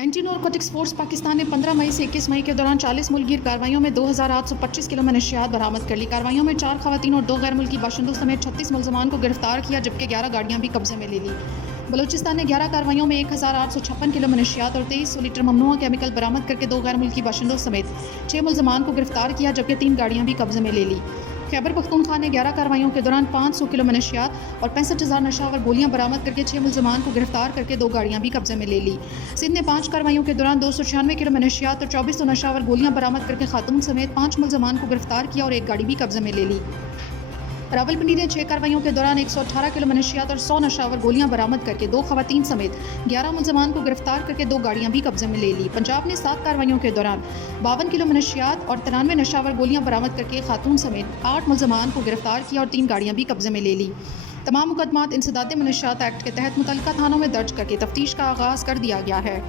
Anti narcotics force Pakistan نے 15 مئی سے 21 مئی کے دوران 40 ملک گیر کارروائیوں میں 2825 کلو منشیات برآمد کر لی۔ کارروائیوں میں 4 خواتین اور 2 غیر ملکی باشندوں سمیت 36 ملزمان کو گرفتار کیا، جبکہ 11 گاڑیاں بھی قبضے میں لے لی۔ بلوچستان نے 11 کارروائیوں میں 1856 کلو منشیات اور 2300 لیٹر ممنوعہ کیمیکل برآمد کر کے 2 غیر ملکی باشندوں سمیت 6 ملزمان کو گرفتار کیا، جبکہ 3 گاڑیاں بھی قبضے میں لے لی۔ خیبر پختونخوا نے 11 کارروائیوں کے دوران 500 کلو منشیات اور 65,000 نشہ آور گولیاں برآمد کر کے 6 ملزمان کو گرفتار کر کے 2 گاڑیاں بھی قبضے میں لے لی۔ سندھ نے 5 کارروائیوں کے دوران 296 کلو منشیات اور 2400 نشہ آور گولیاں برآمد کر کے خاتون سمیت 5 ملزمان کو گرفتار کیا اور 1 گاڑی بھی قبضے میں لے لی۔ راولپنڈی نے 6 کارروائیوں کے دوران 118 کلو منشیات اور 100 نشہ آور گولیاں برآمد کر کے 2 خواتین سمیت 11 ملزمان کو گرفتار کر کے 2 گاڑیاں بھی قبضے میں لے لی۔ پنجاب نے 7 کارروائیوں کے دوران 52 کلو منشیات اور 93 نشہ آور گولیاں برآمد کر کے خاتون سمیت 8 ملزمان کو گرفتار کیا اور 3 گاڑیاں بھی قبضے میں لے لی۔ تمام مقدمات انسداد منشیات ایکٹ کے تحت متعلقہ تھانوں میں درج کر کے تفتیش کا آغاز کر دیا گیا ہے۔